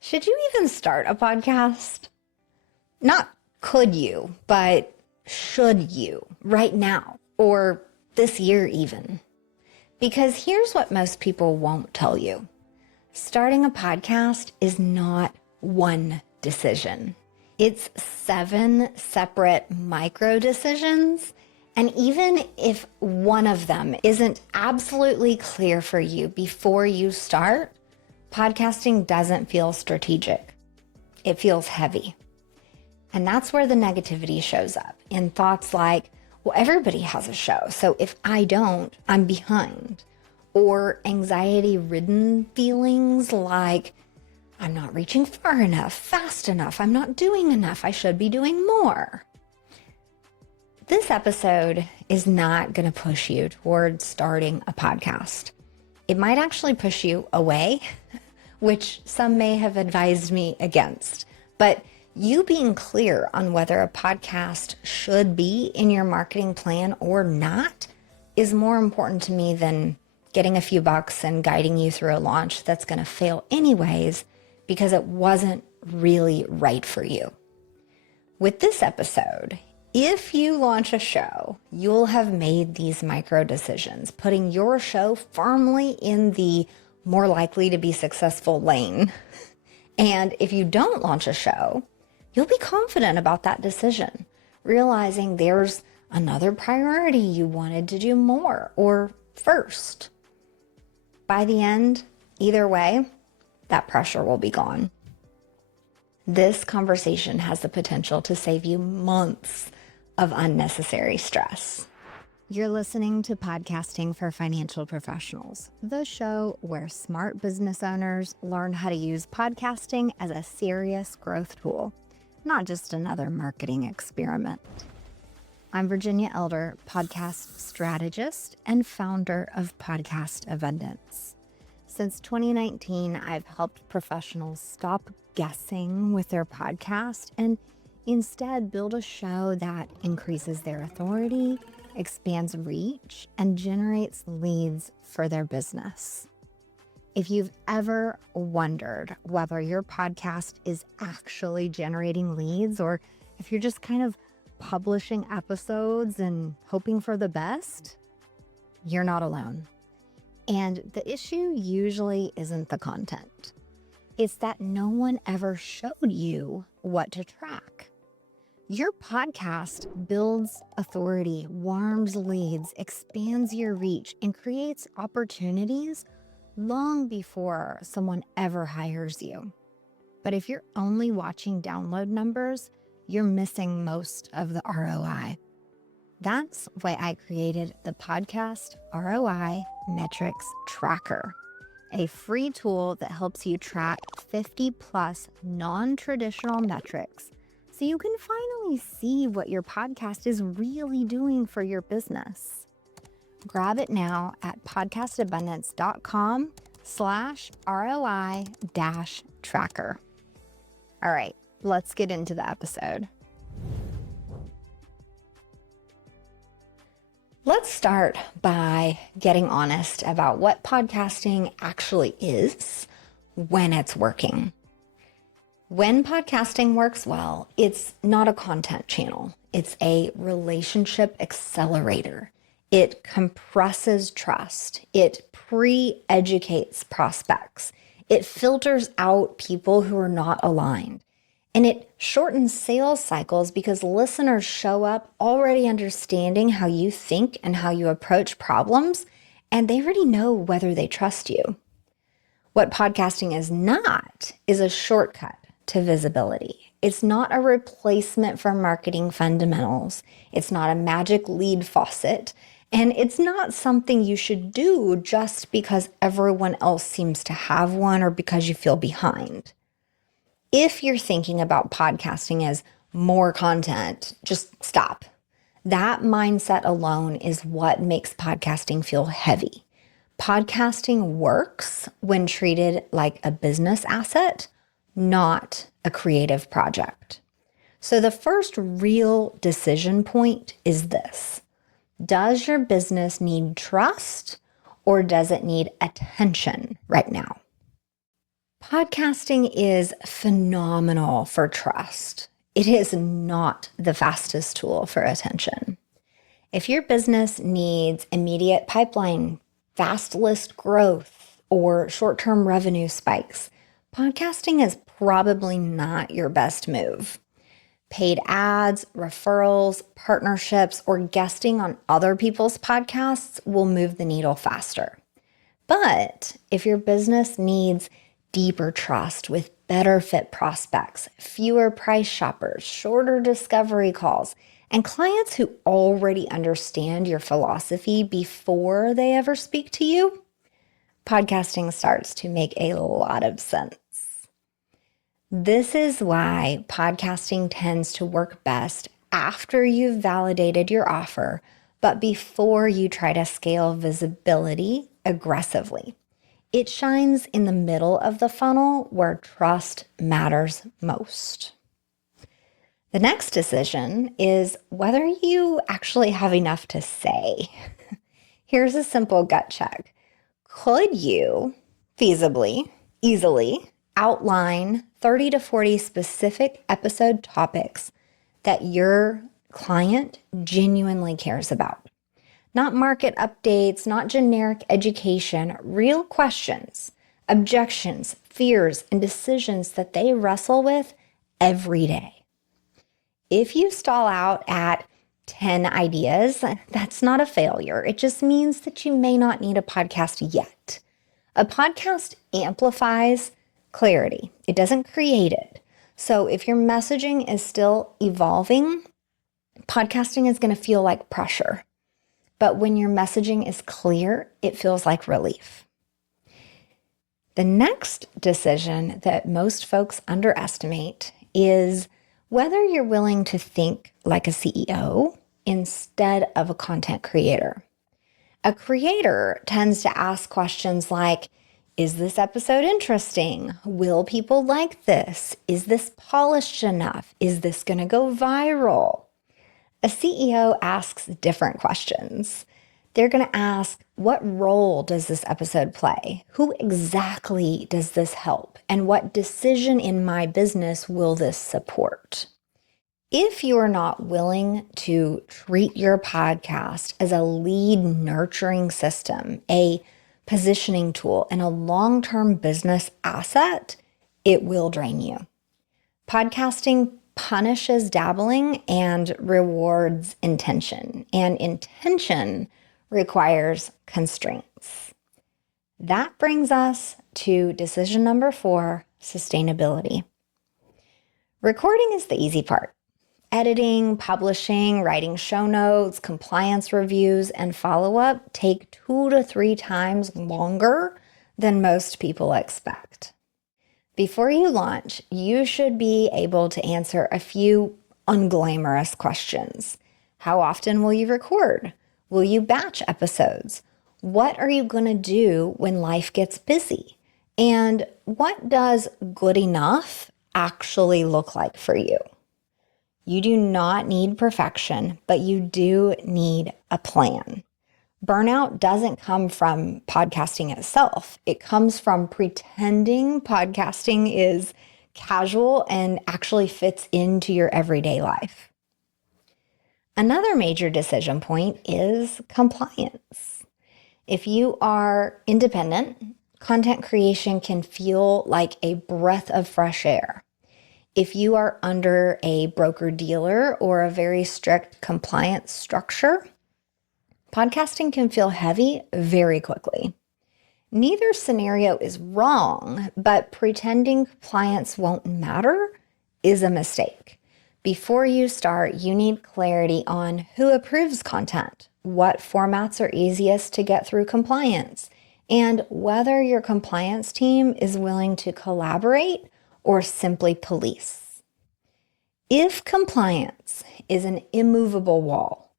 Should you even start a podcast? Not could you, but should you right now or this year even? Because here's what most people won't tell you. Starting a podcast is not one decision. It's 7 separate micro decisions. And even if one of them isn't absolutely clear for you before you start, podcasting doesn't feel strategic. It feels heavy. And that's where the negativity shows up in thoughts like, well, everybody has a show, so if I don't, I'm behind. Or anxiety-ridden feelings like, I'm not reaching far enough, fast enough, I'm not doing enough, I should be doing more. This episode is not going to push you towards starting a podcast. It might actually push you away, which some may have advised me against. But you being clear on whether a podcast should be in your marketing plan or not is more important to me than getting a few bucks and guiding you through a launch that's going to fail anyways because it wasn't really right for you. With this episode, if you launch a show, you'll have made these micro decisions, putting your show firmly in the more likely to be successful lane. And if you don't launch a show, you'll be confident about that decision, realizing there's another priority you wanted to do more or first. By the end, either way, that pressure will be gone. This conversation has the potential to save you months of unnecessary stress. You're listening to Podcasting for Financial Professionals, the show where smart business owners learn how to use podcasting as a serious growth tool, not just another marketing experiment. I'm Virginia Elder, podcast strategist and founder of Podcast Abundance. Since 2019, I've helped professionals stop guessing with their podcast and instead build a show that increases their authority, expands reach, and generates leads for their business. If you've ever wondered whether your podcast is actually generating leads or if you're just kind of publishing episodes and hoping for the best, you're not alone. And the issue usually isn't the content. It's that no one ever showed you what to track. Your podcast builds authority, warms leads, expands your reach, and creates opportunities long before someone ever hires you. But if you're only watching download numbers, you're missing most of the ROI. That's why I created the Podcast ROI Metrics Tracker, a free tool that helps you track 50 plus non-traditional metrics so you can finally see what your podcast is really doing for your business. Grab it now at podcastabundance.com/ROI-tracker. All right, let's get into the episode. Let's start by getting honest about what podcasting actually is when it's working. When podcasting works well, it's not a content channel. It's a relationship accelerator. It compresses trust. It pre-educates prospects. It filters out people who are not aligned. And it shortens sales cycles because listeners show up already understanding how you think and how you approach problems, and they already know whether they trust you. What podcasting is not is a shortcut to visibility. It's not a replacement for marketing fundamentals. It's not a magic lead faucet. And it's not something you should do just because everyone else seems to have one or because you feel behind. If you're thinking about podcasting as more content, just stop. That mindset alone is what makes podcasting feel heavy. Podcasting works when treated like a business asset, not a creative project. So the first real decision point is this. Does your business need trust or does it need attention right now? Podcasting is phenomenal for trust. It is not the fastest tool for attention. If your business needs immediate pipeline, fast list growth, or short term revenue spikes, podcasting is probably not your best move. Paid ads, referrals, partnerships, or guesting on other people's podcasts will move the needle faster. But if your business needs deeper trust with better fit prospects, fewer price shoppers, shorter discovery calls, and clients who already understand your philosophy before they ever speak to you, podcasting starts to make a lot of sense. This is why podcasting tends to work best after you've validated your offer, but before you try to scale visibility aggressively. It shines in the middle of the funnel where trust matters most. The next decision is whether you actually have enough to say. Here's a simple gut check. Could you feasibly, easily outline 30 to 40 specific episode topics that your client genuinely cares about? Not market updates, not generic education, real questions, objections, fears, and decisions that they wrestle with every day. If you stall out at 10 ideas, that's not a failure. It just means that you may not need a podcast yet. A podcast amplifies clarity. It doesn't create it. So if your messaging is still evolving, podcasting is going to feel like pressure. But when your messaging is clear, it feels like relief. The next decision that most folks underestimate is whether you're willing to think like a CEO instead of a content creator. A creator tends to ask questions like, is this episode interesting? Will people like this? Is this polished enough? Is this going to go viral? A CEO asks different questions. They're going to ask, what role does this episode play? Who exactly does this help? And what decision in my business will this support? If you're not willing to treat your podcast as a lead nurturing system, a positioning tool, and a long-term business asset, it will drain you. Podcasting punishes dabbling and rewards intention, and intention requires constraints. That brings us to decision number 4, sustainability. Recording is the easy part. Editing, publishing, writing show notes, compliance reviews, and follow-up take 2 to 3 times longer than most people expect. Before you launch, you should be able to answer a few unglamorous questions. How often will you record? Will you batch episodes? What are you going to do when life gets busy? And what does good enough actually look like for you? You do not need perfection, but you do need a plan. Burnout doesn't come from podcasting itself. It comes from pretending podcasting is casual and actually fits into your everyday life. Another major decision point is compliance. If you are independent, content creation can feel like a breath of fresh air. If you are under a broker-dealer or a very strict compliance structure, podcasting can feel heavy very quickly. Neither scenario is wrong, but pretending compliance won't matter is a mistake. Before you start, you need clarity on who approves content, what formats are easiest to get through compliance, and whether your compliance team is willing to collaborate or simply police. If compliance is an immovable wall,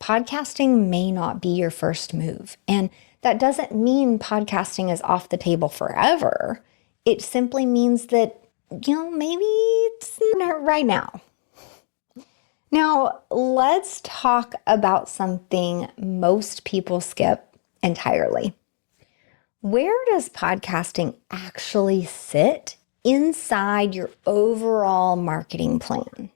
podcasting may not be your first move. And that doesn't mean podcasting is off the table forever. It simply means that, maybe it's not right now. Now, let's talk about something most people skip entirely. Where does podcasting actually sit inside your overall marketing plan?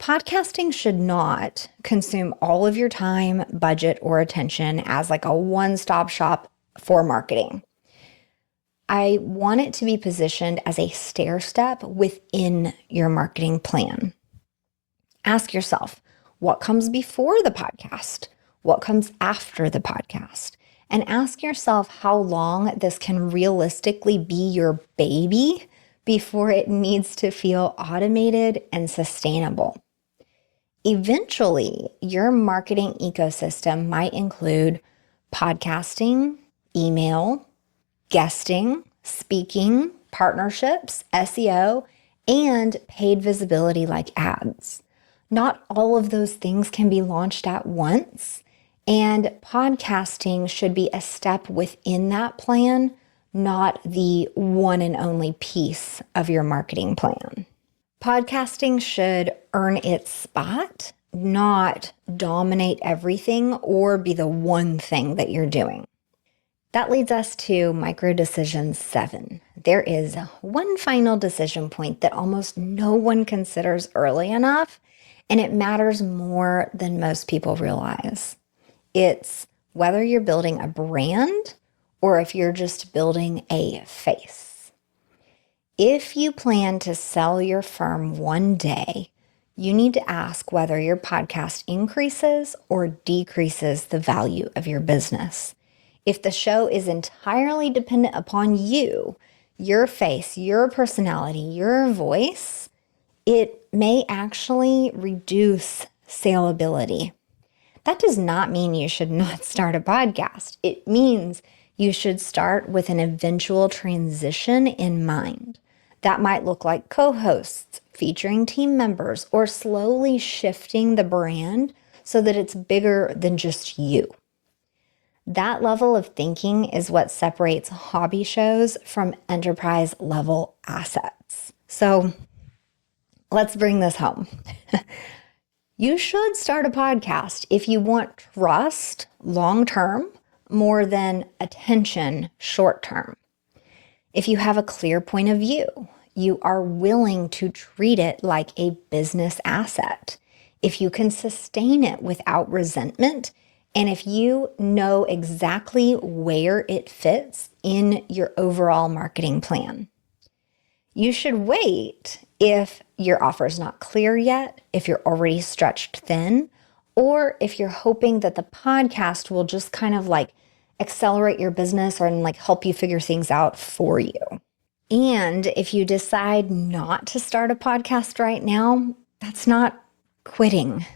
Podcasting should not consume all of your time, budget, or attention as like a one-stop shop for marketing. I want it to be positioned as a stair step within your marketing plan. Ask yourself, what comes before the podcast? What comes after the podcast? And ask yourself how long this can realistically be your baby before it needs to feel automated and sustainable. Eventually, your marketing ecosystem might include podcasting, email, guesting, speaking, partnerships, SEO, and paid visibility like ads. Not all of those things can be launched at once, and podcasting should be a step within that plan, not the one and only piece of your marketing plan. Podcasting should earn its spot, not dominate everything or be the one thing that you're doing. That leads us to micro decision 7. There is one final decision point that almost no one considers early enough, and it matters more than most people realize. It's whether you're building a brand or if you're just building a face. If you plan to sell your firm one day, you need to ask whether your podcast increases or decreases the value of your business. If the show is entirely dependent upon you, your face, your personality, your voice, it may actually reduce salability. That does not mean you should not start a podcast. It means you should start with an eventual transition in mind. That might look like co-hosts, featuring team members, or slowly shifting the brand so that it's bigger than just you. That level of thinking is what separates hobby shows from enterprise level assets. So let's bring this home. You should start a podcast if you want trust long-term more than attention short-term. If you have a clear point of view, you are willing to treat it like a business asset. If you can sustain it without resentment, and if you know exactly where it fits in your overall marketing plan. You should wait if your offer is not clear yet, if you're already stretched thin, or if you're hoping that the podcast will just kind of like accelerate your business or like help you figure things out for you. And if you decide not to start a podcast right now, that's not quitting.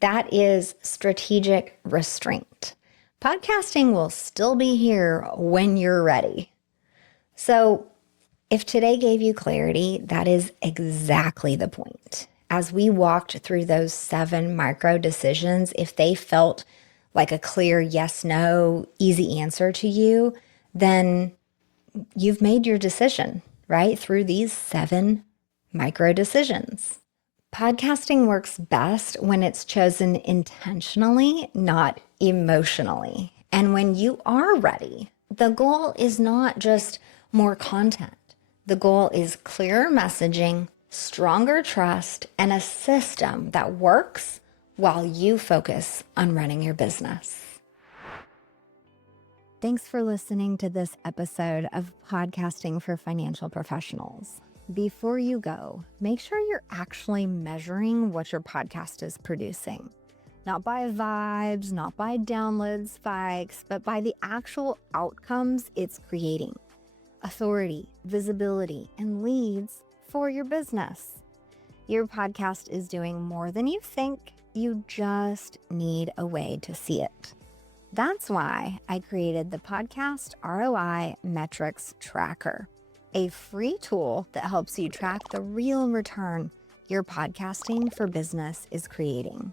That is strategic restraint. Podcasting will still be here when you're ready. So if today gave you clarity, that is exactly the point. As we walked through those 7 micro decisions, if they felt like a clear yes, no, easy answer to you, then you've made your decision, right? Through these 7 micro decisions. Podcasting works best when it's chosen intentionally, not emotionally. And when you are ready, the goal is not just more content. The goal is clearer messaging, stronger trust, and a system that works while you focus on running your business. Thanks for listening to this episode of Podcasting for Financial Professionals. Before you go, make sure you're actually measuring what your podcast is producing. Not by vibes, not by download spikes, but by the actual outcomes it's creating. Authority, visibility, and leads for your business. Your podcast is doing more than you think. You just need a way to see it. That's why I created the Podcast ROI Metrics Tracker, a free tool that helps you track the real return your podcasting for business is creating,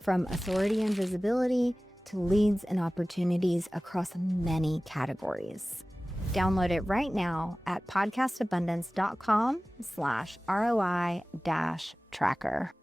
from authority and visibility to leads and opportunities across many categories. Download it right now at podcastabundance.com/ROI-tracker.